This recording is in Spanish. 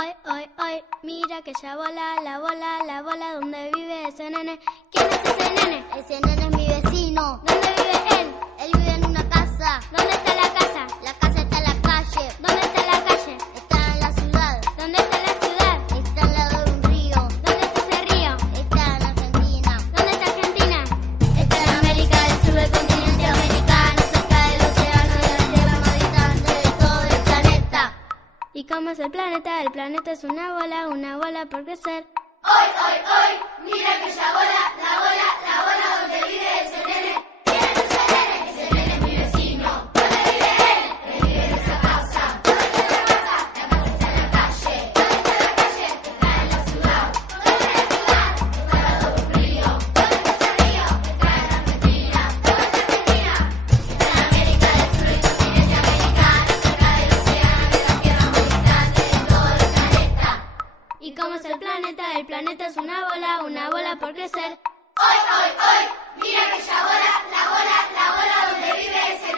Hoy, hoy, hoy, mira aquella bola, la bola donde vive ese nene. ¿Quién es ese nene? Ese nene es mi vecino. ¿Dónde vive él? Él vive en una casa. ¿Dónde está la casa? La casa está en la calle. ¿Dónde está la calle? Está en la ciudad. ¿Dónde está la ciudad? Está al lado de un río. ¿Dónde está ese río? Está en Argentina. ¿Dónde está Argentina? Está en América del Sur, el continente americano, cerca del océano, de la tierra más distante de todo el planeta. ¿Y cómo es el planeta? El planeta es una bola por crecer. Hoy, hoy, hoy, mira aquella bola, la bola donde vive ese nene. ¿Quién es ese nene? Ese nene es mi vecino. ¿Dónde vive él? Él vive en esa casa. ¿Dónde está la casa? La casa está en la calle. ¿Dónde está la calle? Está en la ciudad. ¿Dónde está la ciudad? Está al lado de un río. ¿Dónde está ese río? Está en Argentina. ¿Dónde está Argentina? Está en América del Sur, el continente americano, cerca del océano, de la tierra más distante de todo el planeta. ¿Y cómo es el planeta? El planeta es una bola por crecer. Hoy, hoy, hoy, mira aquella bola, la bola donde vive ese